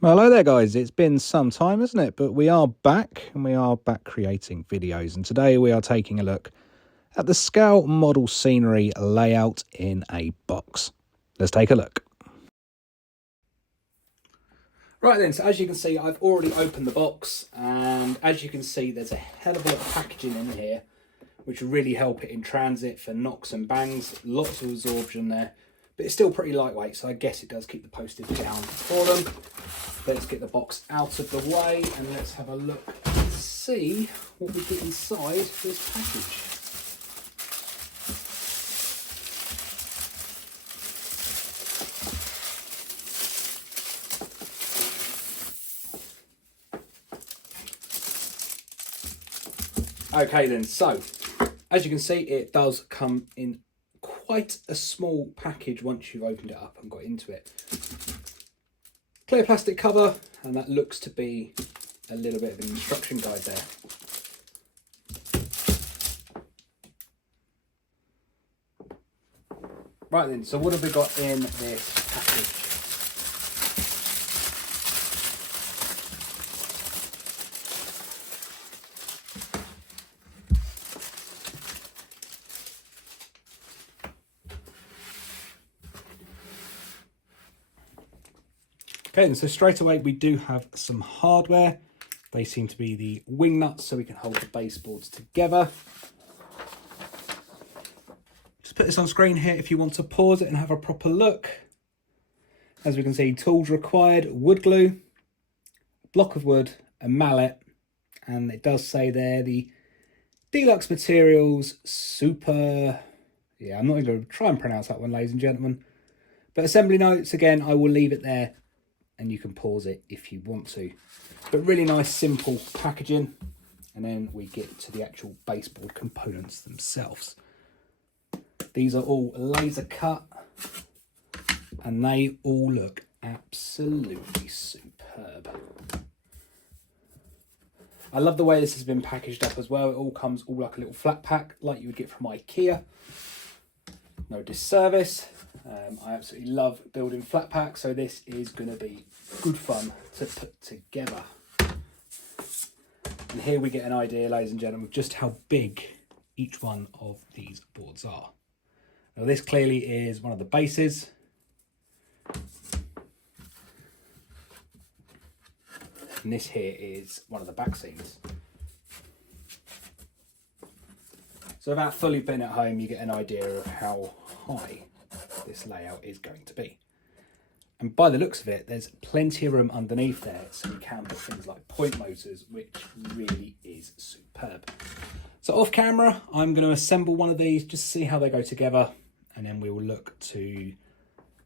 Well, hello there, guys. It's been some time, hasn't it? But we are back, and we are back creating videos. And today we are taking a look at the scale model scenery layout in a box. Let's take a look. Right then, so as you can see, I've already opened the box, and as you can see, there's a hell of a lot of packaging in here, which will really help it in transit for knocks and bangs. Lots of absorption there, but it's still pretty lightweight, so I guess it does keep the postage down for them. Let's get the box out of the way and let's have a look and see what we get inside this package. Okay then, so as you can see, it does come in quite a small package once you've opened it up and got into it. Clear plastic cover, and that looks to be a little bit of an instruction guide there. Right then, so what have we got in this package? Okay, and so straight away we do have some hardware. They seem to be the wing nuts, so we can hold the baseboards together. Just put this on screen here if you want to pause it and have a proper look. As we can see, tools required: wood glue, block of wood, a mallet, and it does say there the deluxe materials super. Yeah, I'm not going to try and pronounce that one, ladies and gentlemen. But assembly notes, again, I will leave it there, and you can pause it if you want to. But really nice, simple packaging. And then we get to the actual baseboard components themselves. These are all laser cut, and they all look absolutely superb. I love the way this has been packaged up as well. It all comes all like a little flat pack, like you would get from IKEA. No disservice. I absolutely love building flat packs, so this is going to be good fun to put together. And here we get an idea, ladies and gentlemen, of just how big each one of these boards are. Now this clearly is one of the bases. And this here is one of the back seams. So without fully being at home, you get an idea of how high this layout is going to be. And by the looks of it, there's plenty of room underneath there, so you can put things like point motors, which really is superb. So off camera, I'm going to assemble one of these just to see how they go together, and then we will look to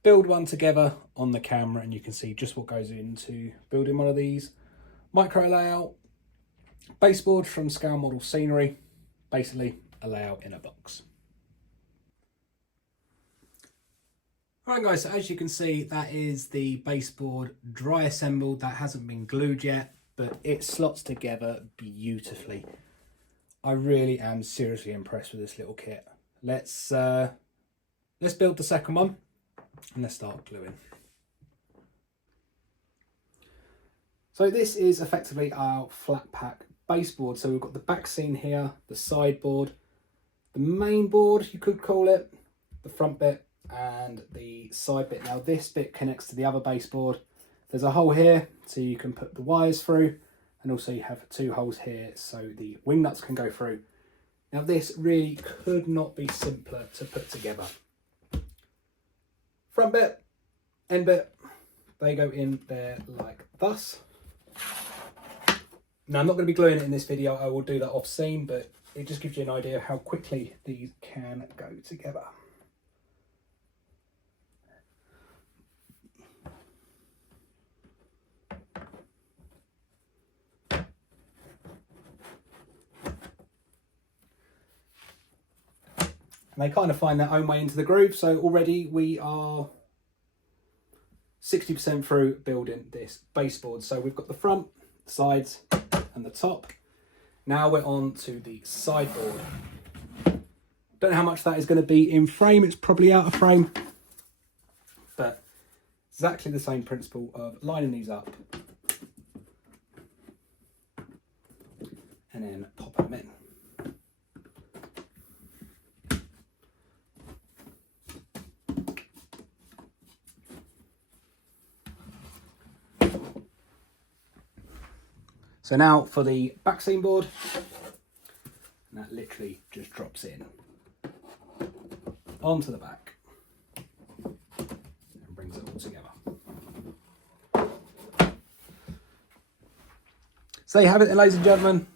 build one together on the camera, and you can see just what goes into building one of these. Micro layout, baseboard from Scale Model Scenery, basically a layout in a box. Alright guys, so as you can see, that is the baseboard dry assembled. That hasn't been glued yet, but it slots together beautifully. I really am seriously impressed with this little kit. Let's build the second one and let's start gluing. So this is effectively our flat pack baseboard. So we've got the back seam here, the sideboard, the main board you could call it, the front bit, and the side bit. Now this bit connects to the other baseboard. There's a hole here so you can put the wires through, and also you have two holes here so the wing nuts can go through. Now this really could not be simpler to put together. Front bit, end bit, they go in there like thus. Now I'm not going to be gluing it in this video, I will do that off scene, but it just gives you an idea of how quickly these can go together. And they kind of find their own way into the groove. So already we are 60% through building this baseboard. So we've got the front, the sides and the top. Now we're on to the sideboard. Don't know how much that is going to be in frame. It's probably out of frame. But Exactly the same principle of lining these up and then popping them in. So now for the back seam board, and that literally just drops in onto the back and brings it all together. So there you have it then, ladies and gentlemen.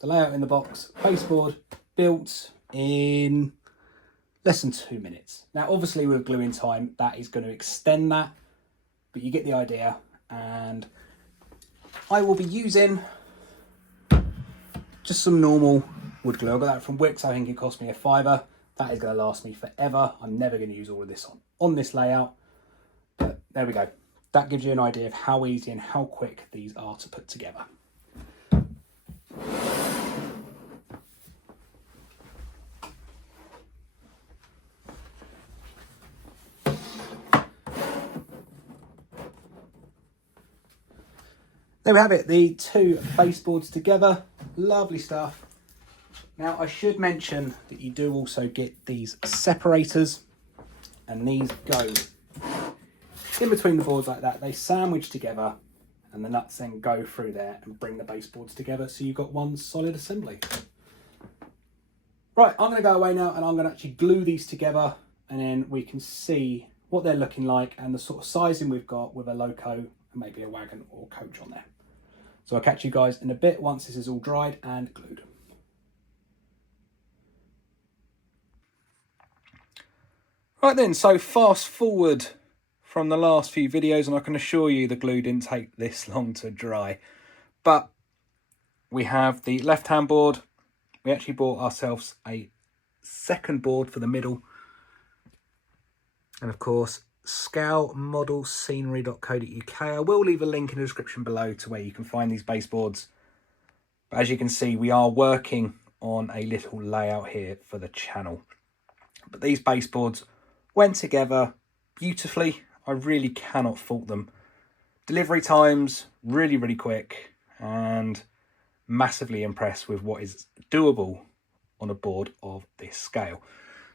The layout in the box, baseboard built in less than 2 minutes. Now obviously with gluing time that is going to extend that, but you get the idea. And I will be using just some normal wood glue. I got that from Wix. I think it cost me £5. That is going to last me forever. I'm never going to use all of this on this layout. But there we go. That gives you an idea of how easy and how quick these are to put together. There we have it, the two baseboards together. Lovely stuff. Now I should mention that you do also get these separators, and these go in between the boards like that. They sandwich together and the nuts then go through there and bring the baseboards together, so you've got one solid assembly. Right, I'm going to go away now and I'm going to actually glue these together, and then we can see what they're looking like and the sort of sizing we've got with a loco and maybe a wagon or coach on there. So I'll catch you guys in a bit once this is all dried and glued. Right then, so fast forward from the last few videos, and I can assure you the glue didn't take this long to dry. But we have the left-hand board. We actually bought ourselves a second board for the middle. And of course, scalemodelScenery.co.uk. I will leave a link in the description below to where you can find these baseboards. But as you can see, we are working on a little layout here for the channel. But these baseboards went together beautifully. I really cannot fault them. Delivery times, really, really quick, and massively impressed with what is doable on a board of this scale.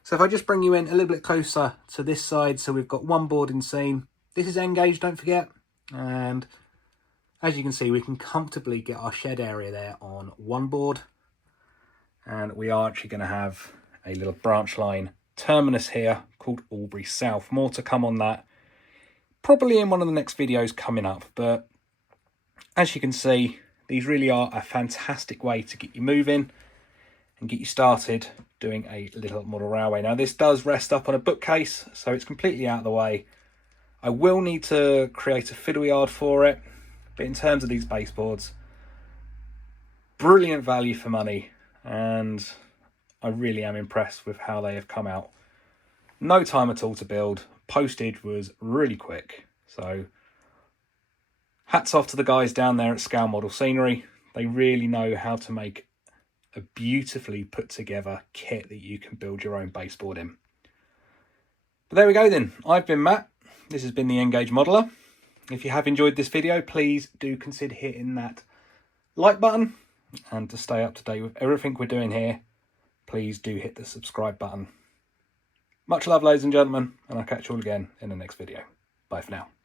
So if I just bring you in a little bit closer to this side, so we've got one board in scene. This is engaged, don't forget. And as you can see, we can comfortably get our shed area there on one board. And we are actually going to have a little branch line terminus here called Albury South. More to come on that, probably in one of the next videos coming up. But as you can see, these really are a fantastic way to get you moving and get you started doing a little model railway. Now this does rest up on a bookcase, so it's completely out of the way. I will need to create a fiddle yard for it, but in terms of these baseboards, brilliant value for money, and I really am impressed with how they have come out. No time at all to build. Postage was really quick. So hats off to the guys down there at Scale Model Scenery. They really know how to make a beautifully put together kit that you can build your own baseboard in. But there we go then. I've been Matt. This has been the Engage Modeler. If you have enjoyed this video, please do consider hitting that like button. And to stay up to date with everything we're doing here, please do hit the subscribe button. Much love, ladies and gentlemen, and I'll catch you all again in the next video. Bye for now.